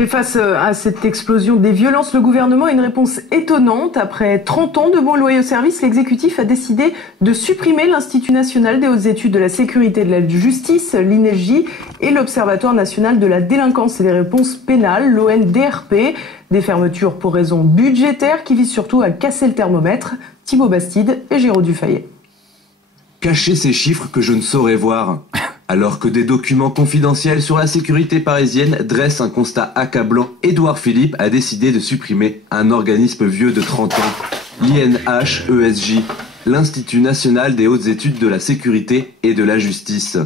Et face à cette explosion des violences, le gouvernement a une réponse étonnante. Après 30 ans de bons loyaux services, l'exécutif a décidé de supprimer l'Institut national des hautes études de la sécurité et de la justice, l'INSJ, et l'Observatoire national de la délinquance et des réponses pénales, l'ONDRP. Des fermetures pour raisons budgétaires qui visent surtout à casser le thermomètre. Thibaut Bastide et Géraud Dufayet. Cacher ces chiffres que je ne saurais voir. Alors que des documents confidentiels sur la sécurité parisienne dressent un constat accablant, Édouard Philippe a décidé de supprimer un organisme vieux de 30 ans, l'INHESJ, l'Institut national des hautes études de la sécurité et de la justice.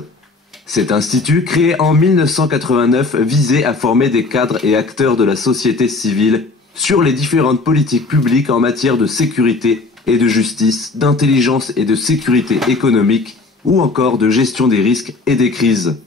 Cet institut, créé en 1989, visait à former des cadres et acteurs de la société civile sur les différentes politiques publiques en matière de sécurité et de justice, d'intelligence et de sécurité économique, ou encore de gestion des risques et des crises.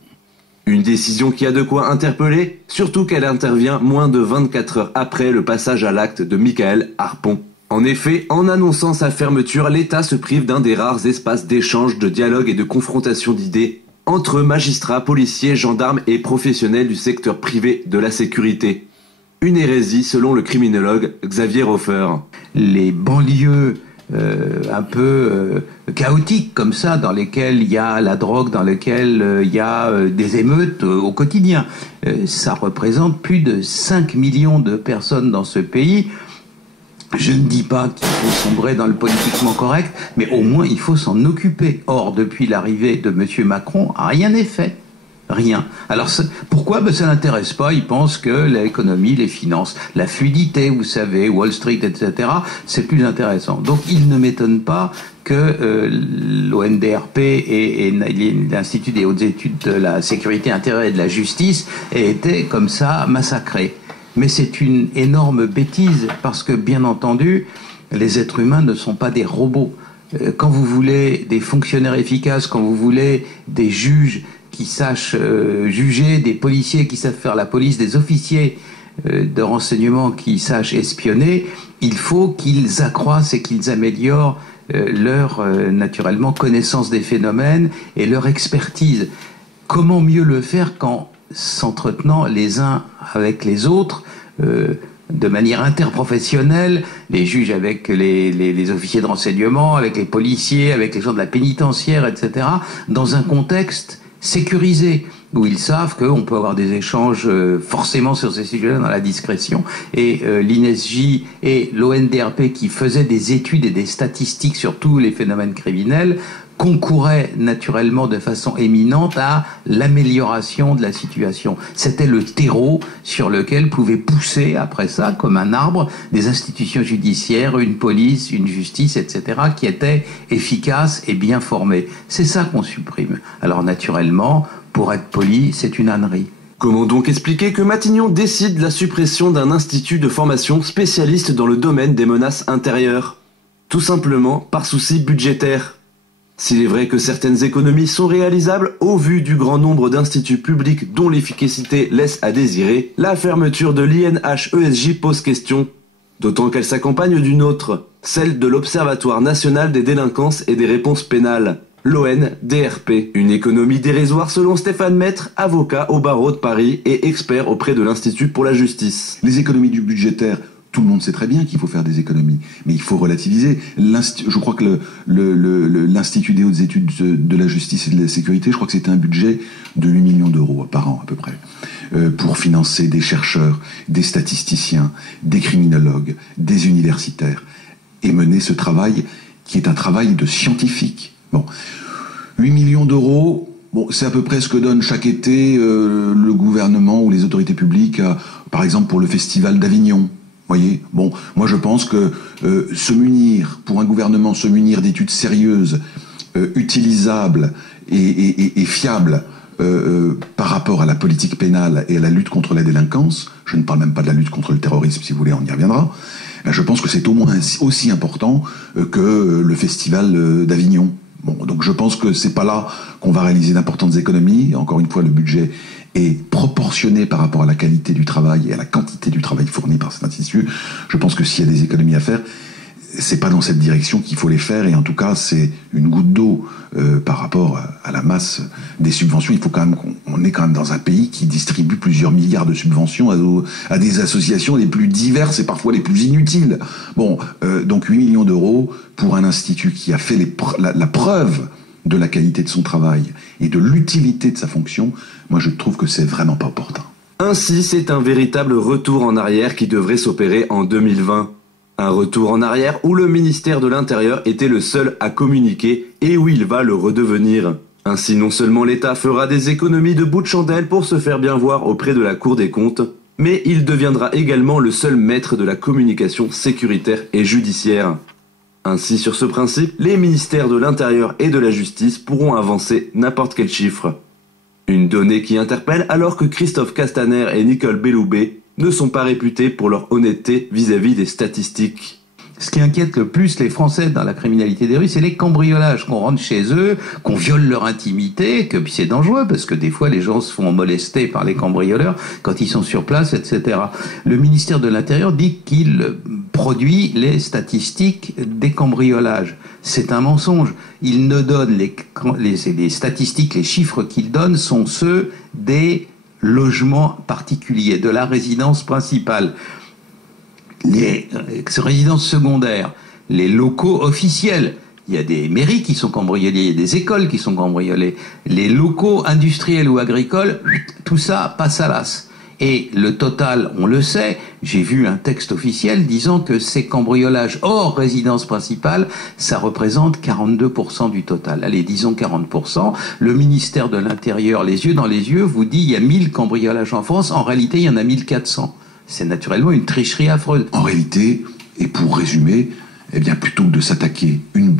Une décision qui a de quoi interpeller, surtout qu'elle intervient moins de 24 heures après le passage à l'acte de Michael Harpon. En effet, en annonçant sa fermeture, l'État se prive d'un des rares espaces d'échange, de dialogue et de confrontation d'idées entre magistrats, policiers, gendarmes et professionnels du secteur privé de la sécurité. Une hérésie selon le criminologue Xavier Hofer. Les banlieues un peu chaotiques comme ça, dans lesquelles il y a la drogue, dans lesquelles il y a des émeutes au quotidien. Ça représente plus de 5 millions de personnes dans ce pays. Je ne dis pas qu'il faut sombrer dans le politiquement correct, mais au moins il faut s'en occuper. Or, depuis l'arrivée de M. Macron, rien n'est fait. Rien. Alors pourquoi? Ça n'intéresse pas. Ils pensent que l'économie, les finances, la fluidité, vous savez, Wall Street, etc., c'est plus intéressant. Donc il ne m'étonne pas que l'ONDRP et l'Institut des hautes études de la sécurité intérieure et de la justice aient été comme ça massacrés. Mais c'est une énorme bêtise parce que, bien entendu, les êtres humains ne sont pas des robots. Quand vous voulez des fonctionnaires efficaces, quand vous voulez des juges qui sachent juger, des policiers qui savent faire la police, des officiers de renseignement qui sachent espionner, il faut qu'ils accroissent et qu'ils améliorent leur, naturellement, connaissance des phénomènes et leur expertise. Comment mieux le faire qu'en s'entretenant les uns avec les autres de manière interprofessionnelle, les juges avec les officiers de renseignement, avec les policiers, avec les gens de la pénitentiaire, etc., dans un contexte sécurisé, où ils savent qu'on peut avoir des échanges forcément sur ces sujets-là dans la discrétion. Et l'INSJ et l'ONDRP, qui faisaient des études et des statistiques sur tous les phénomènes criminels, concouraient naturellement de façon éminente à l'amélioration de la situation. C'était le terreau sur lequel pouvaient pousser, après ça, comme un arbre, des institutions judiciaires, une police, une justice, etc., qui étaient efficaces et bien formées. C'est ça qu'on supprime. Alors naturellement, pour être poli, c'est une ânerie. Comment donc expliquer que Matignon décide la suppression d'un institut de formation spécialiste dans le domaine des menaces intérieures? Tout simplement par souci budgétaire. S'il est vrai que certaines économies sont réalisables au vu du grand nombre d'instituts publics dont l'efficacité laisse à désirer, la fermeture de l'INHESJ pose question. D'autant qu'elle s'accompagne d'une autre, celle de l'Observatoire national des délinquances et des réponses pénales, l'ONDRP. Une économie dérisoire selon Stéphane Maître, avocat au barreau de Paris et expert auprès de l'Institut pour la justice. Les économies du budgétaire, tout le monde sait très bien qu'il faut faire des économies, mais il faut relativiser. Je crois que l'Institut des hautes études de la justice et de la sécurité, je crois que c'était un budget de 8 millions d'euros par an à peu près, pour financer des chercheurs, des statisticiens, des criminologues, des universitaires, et mener ce travail qui est un travail de scientifique. Bon, 8 millions d'euros, bon, c'est à peu près ce que donne chaque été le gouvernement ou les autorités publiques, par exemple pour le Festival d'Avignon. Voyez, bon, moi je pense que pour un gouvernement, se munir d'études sérieuses, utilisables et fiables par rapport à la politique pénale et à la lutte contre la délinquance, je ne parle même pas de la lutte contre le terrorisme, si vous voulez, on y reviendra, je pense que c'est au moins aussi important que le Festival d'Avignon. Bon, donc je pense que c'est pas là qu'on va réaliser d'importantes économies. Encore une fois, le budget est proportionné par rapport à la qualité du travail et à la quantité du travail fourni par cet institut. Je pense que s'il y a des économies à faire, c'est pas dans cette direction qu'il faut les faire, et en tout cas c'est une goutte d'eau par rapport à la masse des subventions. Il faut quand même qu'on est quand même dans un pays qui distribue plusieurs milliards de subventions à des associations les plus diverses et parfois les plus inutiles. Bon, donc 8 millions d'euros pour un institut qui a fait la preuve de la qualité de son travail et de l'utilité de sa fonction, moi je trouve que c'est vraiment pas opportun. Ainsi, c'est un véritable retour en arrière qui devrait s'opérer en 2020. Un retour en arrière où le ministère de l'Intérieur était le seul à communiquer et où il va le redevenir. Ainsi, non seulement l'État fera des économies de bout de chandelle pour se faire bien voir auprès de la Cour des comptes, mais il deviendra également le seul maître de la communication sécuritaire et judiciaire. Ainsi, sur ce principe, les ministères de l'Intérieur et de la Justice pourront avancer n'importe quel chiffre. Une donnée qui interpelle alors que Christophe Castaner et Nicole Belloubet ne sont pas réputés pour leur honnêteté vis-à-vis des statistiques. Ce qui inquiète le plus les Français dans la criminalité des rues, c'est les cambriolages, qu'on rentre chez eux, qu'on viole leur intimité, que puis c'est dangereux parce que des fois les gens se font molester par les cambrioleurs quand ils sont sur place, etc. Le ministère de l'Intérieur dit qu'il produit les statistiques des cambriolages. C'est un mensonge. Il ne donne les statistiques, les chiffres qu'il donne sont ceux des logements particuliers, de la résidence principale. Les résidences secondaires, les locaux officiels, il y a des mairies qui sont cambriolées, il y a des écoles qui sont cambriolées, les locaux industriels ou agricoles, tout ça passe à l'as. Et le total, on le sait, j'ai vu un texte officiel disant que ces cambriolages hors résidence principale, ça représente 42% du total. Allez, disons 40%. Le ministère de l'Intérieur, les yeux dans les yeux, vous dit il y a 1000 cambriolages en France, en réalité il y en a 1400. C'est naturellement une tricherie affreuse. En réalité, et pour résumer, eh bien, plutôt que de s'attaquer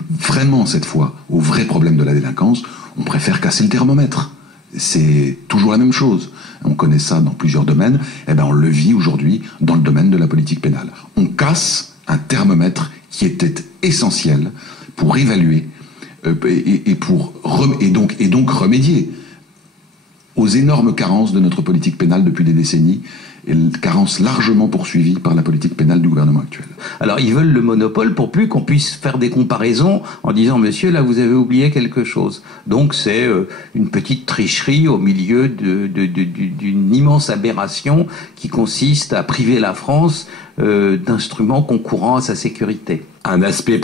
vraiment cette fois au vrai problème de la délinquance, on préfère casser le thermomètre. C'est toujours la même chose. On connaît ça dans plusieurs domaines. Eh bien, on le vit aujourd'hui dans le domaine de la politique pénale. On casse un thermomètre qui était essentiel pour évaluer et donc remédier aux énormes carences de notre politique pénale depuis des décennies, et carences largement poursuivies par la politique pénale du gouvernement actuel. Alors ils veulent le monopole pour plus qu'on puisse faire des comparaisons en disant « Monsieur, là vous avez oublié quelque chose ». Donc c'est une petite tricherie au milieu d'une immense aberration qui consiste à priver la France d'instruments concourants à sa sécurité. Un aspect